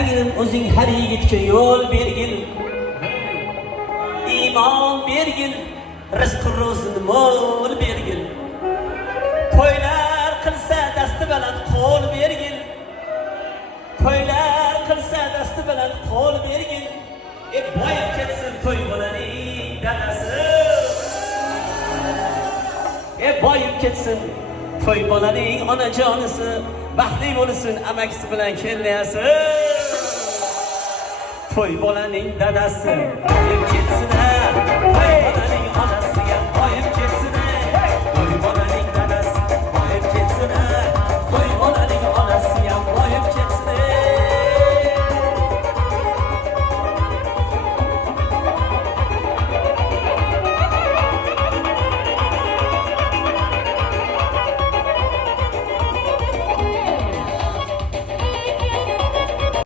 Tangrim o'zing har yigitga yo'l bergil. Iymon bergil, rizq ro'zini mo'l bergil. To'ylar qilsa dasti bilan qo'l bergil. To'ylar qilsa dasti bilan qo'l bergil. Boyib ketsin to'y bolaning dadasi. Boyib ketsin to'y bolaning onajonisi. Baxtli bo'lsin amakisi bilan kelmayasi. To'y bolaning dadasi boyib ketsin, to'y bolaning onasiga boyib ketsin.